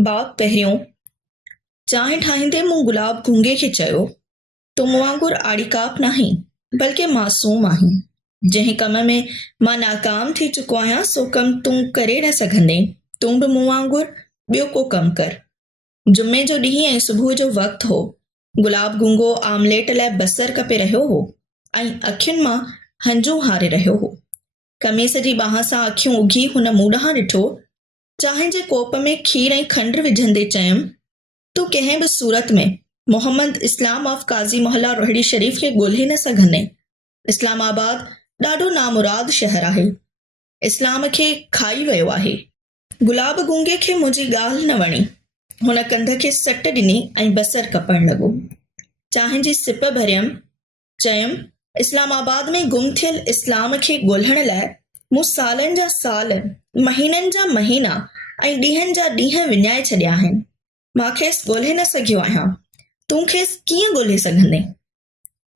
बाप पहिरियों चांहि ठाहींदे मूं गुलाब गूंगे खे चयो, तूं मूं वांगुरु आड़ीकाप नाहीं, बल्कि मासूम आहीं। जंहिं कम में मां नाकाम थी चुको आहियां सो कम तूं करे न सघंदे। तूं बि मूं वांगुरु ॿियो को कमु कर। जुमे जो ॾींहुं ऐं सुबुह जो वक़्तु हो। गुलाब गूंगो आमलेट लाइ बसर कपे रहियो हो ऐं अखियुनि मां हंजू हारे रहियो हो। कमीस जी बांह सां अखियूं उघी हुन मूं ॾांहुं ॾिठो। चांहि जे कोप में खीर ऐं खंडु विझंदे चयुमि, तूं कंहिं बि सूरत में मोहम्मद इस्लाम ऑफ काज़ी मोहल्ला रोहिड़ी शरीफ़ खे ॻोल्हे न सघंदे। इस्लामाबाद ॾाढो नामुराद शहर आहे। इस्लाम खे खाई वियो आहे। गुलाब गूंगे खे मुंहिंजी ॻाल्हि न वणी। हुन कंध खे सट ॾिनी ऐं बसर कपण लॻो। चांहि जी सिप भरियमि। चयुमि, इस्लामाबाद में गुम थियल इस्लाम खे ॻोल्हण लाइ मूं सालनि जा साल, महीननि जा महीना ऐं ॾींहंनि जा ॾींहं विञाए छॾिया आहिनि। मां खेसि ॻोल्हे न सघियो आहियां। तूं खेसि कीअं ॻोल्हे सघंदे?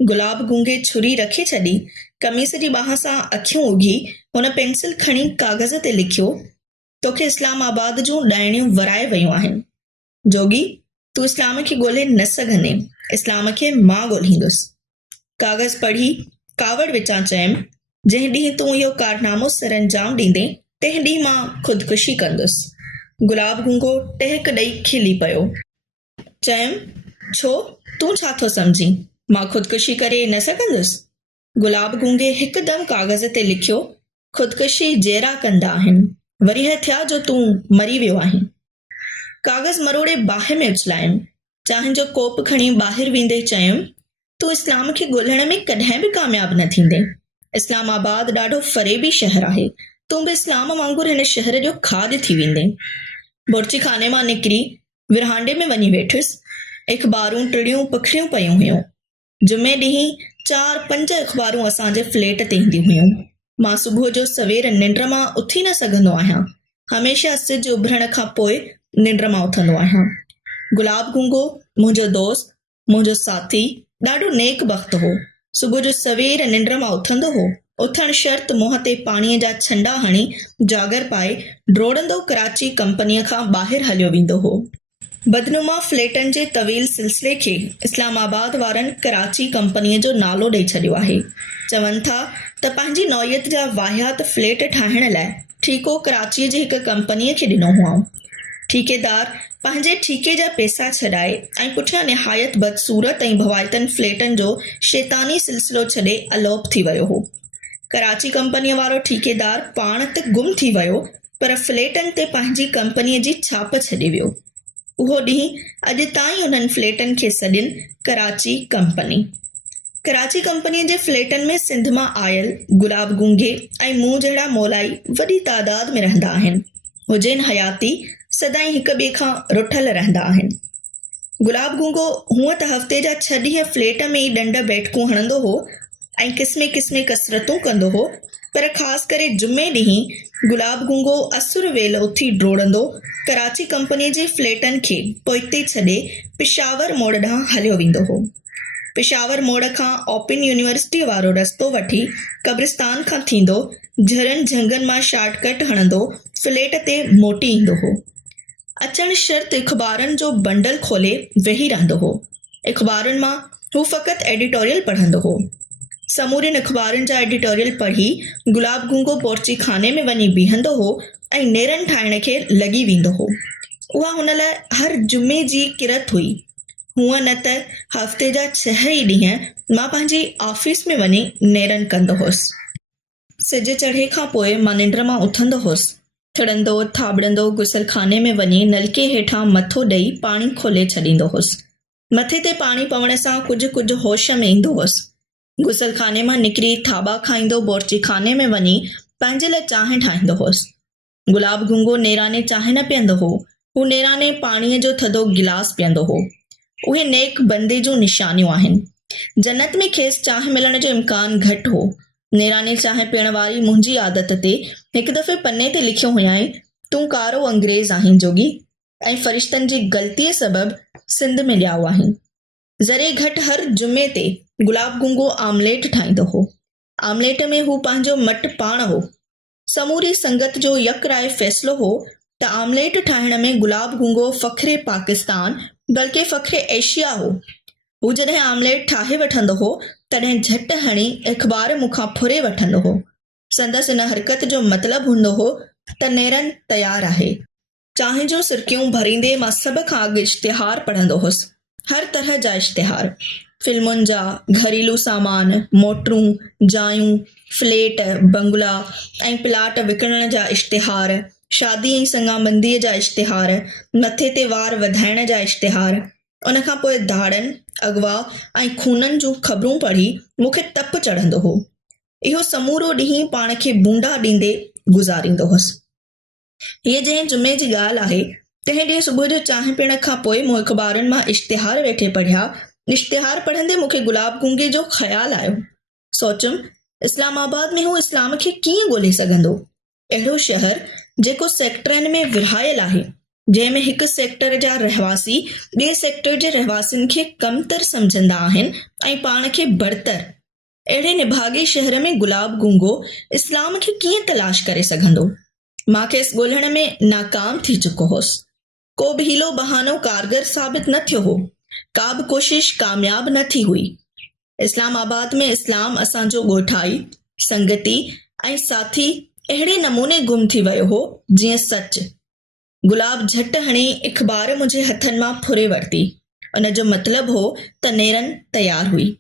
गुलाब गूंगे छुरी रखे छॾी। कमीस जी बांह सां अखियूं उघी हुन पेंसिल खणी कागज़ ते लिखियो, तोखे इस्लामाबाद जूं ॾाइणियूं वराए वयूं आहिनि। जोगी, तूं इस्लाम खे ॻोल्हे न सघंदे। इस्लाम खे मां ॻोल्हींदुसि। कागज़ पढ़ी कावड़ विचां चयुमि, जंहिं ॾींहुं तूं इहो कारनामो सर अंजाम ॾींदे तंहिं ॾींहुं मां ख़ुदकुशी कंदुसि। गुलाब गूंगो टहिक ॾेई खिली पियो। चयुमि, छो, तूं छा थो सम्झी? मां ख़ुदकुशी करे न सघंदुसि? गुलाब गूंगे हिकदमि कागज़ ते लिखियो, ख़ुदकुशी जहिड़ा कंदा आहिनि, वरी थिया जो तूं मरी वियो आहीं। कागज़ मरोड़े बाहि में उछलायुमि। चांहि जो कोप खणी ॿाहिरि वेंदे चयुमि, तूं इस्लाम खे ॻोल्हण में कॾहिं बि कामयाबु न थींदे। इस्लामाबाद ॾाढो फ़रेबी शहर आहे। तूं बि इस्लाम वांगुरु हिन शहर जो खाद थी वेंदे। बुर्ची खाने मां निकिरी विरहांडे में वञी वेठुसि। अख़बारूं टिड़ियूं पखड़ियूं पयूं हुयूं। जुमे ॾींहुं 4-5 अख़बारूं असांजे फ्लैट ते ईंदियूं हुयूं। मां सुबुह जो सवेर निंड मां उथी न सघंदो आहियां। हमेशह सिज उभरण खां पोइ निंड मां उथंदो आहियां। गुलाब गूंगो मुंहिंजो दोस्त, मुंहिंजो साथी, ॾाढो नेक बख़्त हो। सुबुह जो सवेर निंड मां उथंदो हो। उथण शर्त मुंहं ते पाणीअ जा छंडा हणी जागर पाए ड्रोड़ंदो कराची कंपनीअ खां ॿाहिरि हलियो वेंदो हो। बदनुमा फ्लैटनि जे तवील सिलसिले खे इस्लामाबाद वारनि कराची कंपनीअ जो नालो ॾेई छॾियो आहे। चवनि था त पंहिंजी नौयत जा वाहियात फ्लैट ठाहिण लाइ ठीको कराचीअ जी हिकु कंपनीअ खे ॾिनो हुआ। ठीकेदार पंहिंजे ठीके जा पैसा छॾाए ऐं पुठियां निहायत बदसूरत ऐं भवाइतनि फ्लैटनि जो शैतानी सिलसिलो छॾे अलोप थी वियो हो। कराची कंपनीअ वारो ठीकेदार पाण त गुम थी वियो, पर फ्लैटनि ते पंहिंजी कंपनीअ जी छाप छॾे वियो। उहो ॾींहुं अॼु ताईं उन्हनि फ्लैटनि खे सॾिन कराची कंपनी। कराची कंपनीअ जे फ्लैटनि में सिंध मां आयल गुलाब गूंगे ऐं मूं जहिड़ा मौलाई वॾी तादाद में रहंदा आहिनि। हुजनि हयाती, सदाईं हिक ॿिए खां रुठल रहंदा आहिनि। गुलाब गूंगो हूअं त हफ़्ते जा 6 ॾींहं फ्लैट में ई ॾंड बैठकूं हणंदो हो ऐं क़िस्मे क़िस्मे कसरतूं कंदो हो, पर ख़ासि करे जुमे ॾींहुं गुलाब गूंगो असुर वेल उथी ड्रोड़ंदो कराची कंपनीअ जे फ्लैटनि खे पोइते छॾे पिशावर मोड़ ॾांहुं हलियो वेंदो हो। पिशावर मोड़ खां ओपन यूनिवर्सिटी वारो रस्तो वठी कब्रिस्तान खां थींदो झरनि झंगनि मां शॉर्टकट हणंदो फ्लैट ते मोटी ईंदो हो। अचण शर्त अख़बारनि जो बंडल खोले वेही रहंदो हो। अख़बारनि मां हू फ़क़ति एडिटोरियल पढ़ंदो हो। समूरियुनि अख़बारनि जा एडिटोरियल पढ़ी गुलाब गूंगो पोर्ची खाने में वञी बीहंदो हो ऐं नेरनि ठाहिण खे लॻी वेंदो हो। उहा हुन लाइ हर जुमे जी किरत हुई। हूअं न त हफ़्ते जा 6 ई ॾींहं मां पंहिंजी ऑफिस में वञी नेरनि कंदो हुअसि। सिज चढ़े खां पोइ मां निंड मां उथंदो हुअसि। थिड़ंदो थाबड़ंदो गुसल खाने में वञी नलके हेठां मथो ॾेई पाणी खोले छॾींदो हुअसि। मथे ते पाणी पवण सां कुझु कुझु होश में ईंदो हुअसि। गुसल खाने मां निकिरी थाबा खाईंदो बोर्ची खाने में वञी पंहिंजे लाइ चांहि ठाहींदो हुअसि। गुलाब गूंगो नेराने चांहि न पीअंदो हो, हू नेराने पाणीअ जो थधो गिलास पीअंदो हो। उहे नेक बंदे जूं निशानियूं आहिनि। जन्नत में खेसि चांहि मिलण जो इम्कान घटि हो। नेराने चांहि पीअण वारी मुंहिंजी आदत ते हिकु दफ़े पने ते लिखियो हुयईं, तूं कारो अंग्रेज़ आहीं जोगी, ऐं फ़रिश्तनि जी ग़लतीअ सबबि सिंध में ॼाओ आहीं। ज़रे घटि हर जुमे ते गुलाब गूंगो आमलेट ठाहींदो हो। आमलेट में हू पंहिंजो मट पाण हो। समूरी संगत जो यकराय फ़ैसिलो हो त आमलेट ठाहिण में गुलाब गुंगो फ़ख्रे पाकिस्तान बल्कि फ़ख्रे एशिया हो। हू जॾहिं आमलेट ठाहे वठंदो हो तॾहिं झटि हणी अख़बार मूंखां फुरे वठंदो हो। संदसि इन हरकत जो मतिलबु हूंदो हो त नेरनि तयारु आहे। चांहि जूं सिरकियूं भरींदे मां सभ खां अॻु इश्तिहार पढ़ंदो हुअसि। हर तरह जा इश्तिहार, फिल्मुनि जा, घरेलू सामान, मोटरूं, जायूं, फ्लेट, बंगला ऐं प्लाट विकिणण जा इश्तिहार, शादी ऐं संगाबंदीअ जा इश्तिहार, मथे ते वार वधाइण जा इश्तिहार, उनखां पोइ धाड़नि, अगवा ऐं खूननि जूं ख़बरूं पढ़ी मूंखे तप चढ़ंदो हो। इहो समूरो ॾींहुं पाण खे बूंडा ॾींदे गुज़ारींदो हुअसि। हीअ जंहिं जुमे जी ॻाल्हि आहे, तंहिं ॾींहुं सुबुह जो चांहि पीअण खां पोइ मूं अख़बारुनि मां इश्तिहार वेठे पढ़िया। इश्तिहार पढ़ंदे मूंखे गुलाब गुंगे जो ख़्यालु आयो। सोचियुमि, इस्लामाबाद में हू इस्लाम खे कीअं ॻोल्हे सघंदो? अहिड़ो शहर जेको सेक्टरनि में विरहायल आहे, जंहिंमें हिकु सेक्टर जा रहवासी ॿिए सेक्टर जे रहवासियुनि खे कमतर सम्झंदा आहिनि ऐं पाण खे बड़तर। अहिड़े निभागे शहर में गुलाब गुंगो इस्लाम खे कीअं तलाश करे सघंदो? मां खेसि ॻोल्हण में नाकाम थी चुको हुअसि। को बि हीलो बहानो कारगर साबित न थियो हो। का बि कोशिश कामयाब न थी हुई। इस्लामाबाद में इस्लाम असांजो ॻोठाई, संगती ऐं साथी अहिड़े नमूने गुम थी वियो हो जीअं सच। गुलाब झटि हणी अख़बार मुंहिंजे हथनि मां फुरे वरिती। उन जो मतिलबु हो त नेरनि तयारु हुई।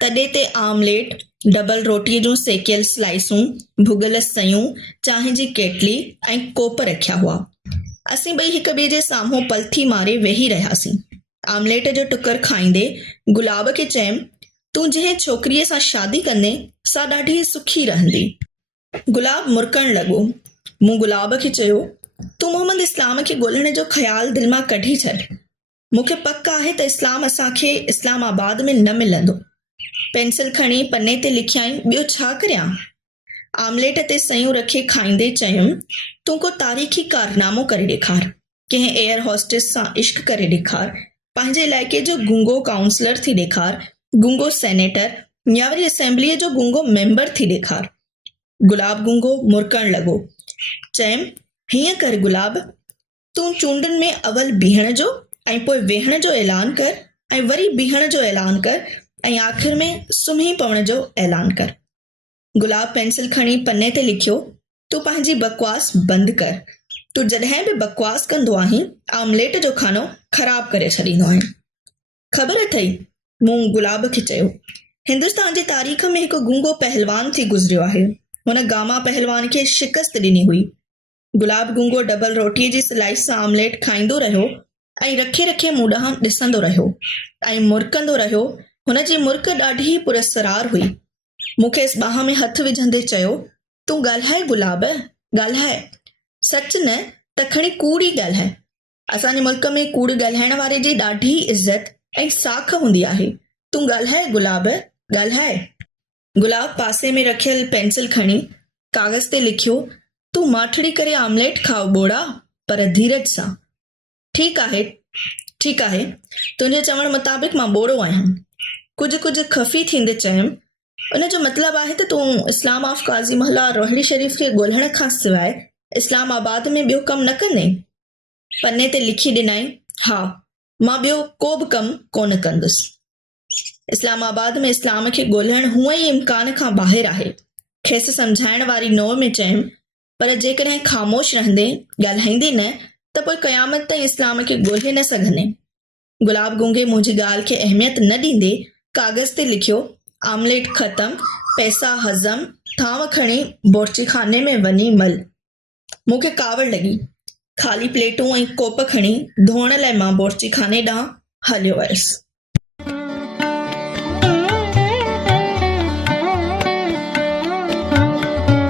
तॾे ते आमलेट, डबल रोटीअ जूं सेकियल स्लाइसूं, भुॻल सयूं, चांहि जी केटली ऐं कोप रखिया हुआ। असीं ॿई हिक ॿिए जे साम्हूं पलथी मारे वेही रहियासीं। आमलेट जो टुकर खाईंदे गुलाब खे चयमि, तूं जंहिं छोकिरीअ सां शादी कंदे सा ॾाढी सुखी रहंदी। गुलाब मुरकण लॻो। मूं गुलाब खे चयो, तूं मोहम्मद इस्लाम खे ॻोल्हण जो ख़्यालु दिलि मां कढी छॾ। मूंखे पक आहे त इस्लाम असांखे इस्लामाबाद में न मिलंदो। पेंसिल खणी पने ते लिखियाईं, ॿियो छा करियां? आमलेट ते सयूं रखे खाईंदे चयुमि, तूं को तारीख़ी कारनामो करे ॾेखार, कंहिं एयर होस्टेस सां इश्क करे ॾेखार, पंहिंजे इलाइक़े जो गुंगो काउंसलर थी ॾेखार, गुंगो सेनेटर या वरी असेंबलीअ जो गुंगो मेंबर थी ॾेखार। गुलाब गुंगो मुरकण लॻो। चयमि, हीअं कर गुलाब, तूं चूंडनि में अवल बीहण जो ऐं पोइ वेहण जो ऐलान कर ऐं वरी बीहण जो ऐलान कर ऐं आख़िर में सुम्ही पवण जो ऐलान कर। गुलाब पेंसिल खणी पने ते लिखियो, तूं पंहिंजी बकवास बंदि कर। तूं जॾहिं बि बकवास कंदो आहीं, आमलेट जो खानो ख़राब करे छॾींदो आहीं। ख़बर अथई, मूं गुलाब खे चयो, हिंदुस्तान जी तारीख़ में हिकु गुंगो पहलवान थी गुज़रियो आहे। हुन गामा पहलवान खे शिकस्त ॾिनी हुई। गुलाब गुंगो डबल रोटीअ जी स्लाइस सां आमलेट खाईंदो रहियो ऐं रखे रखे मूं ॾांहुं ॾिसंदो रहियो ऐं मुरकंदो रहियो। हुनजी मुर्क ॾाढी पुरस्रार हुई। मूंखे इस बाह में हथ विझंदे चयो, तूं ॻाल्हाए गुलाब, ॻाल्हाए। सच न त खणी कूड़ ई ॻाल्हाए। असांजे मुल्क में कूड़ ॻाल्हाइण वारे जी ॾाढी इज़त ऐं साख हूंदी आहे। तूं ॻाल्हाए गुलाब, ॻाल्हाए। गुलाब पासे में रखियल पेंसिल खणी कागज़ ते लिखियो, तूं माठड़ी करे आमलेट खाओ ॿोड़ा, पर धीरज सां। ठीकु आहे, ठीकु आहे, तुंहिंजे चवण मुताबिक़ मां ॿोड़ो आहियां। कुझु ख़फ़ी थींदे चयुमि, उन जो मतिलबु आहे त तूं इस्लाम ऑफ काज़ी महला रोहिड़ी शरीफ़ खे ॻोल्हण खां सवाइ इस्लामाबाद में ॿियो कमु न कंदे? पने ते लिखी ॾिनई, हा, मां ॿियो को बि कमु कोन कंदुसि। इस्लामाबाद में इस्लाम खे ॻोल्हण हूअं ई इम्कान खां ॿाहिरि आहे। खेसि सम्झाइण वारी नोव में चयुमि, पर जेकॾहिं ख़ामोश रहंदे, ॻाल्हाईंदे न, त पोइ क़यामत ताईं इस्लाम खे ॻोल्हे न सघंदे। गुलाब गुंगे मुंहिंजी ॻाल्हि खे अहमियत न ॾींदे कागज़ ते लिखियो, आमलेट ख़तम, पैसा हज़म, थांव खणी बोर्ची खाने में वञी मल। मूंखे कावड़ लॻी। ख़ाली प्लेटूं ऐं कोप खणी धोअण लाइ मां बोर्ची खाने ॾांहुं हलियो वियसि।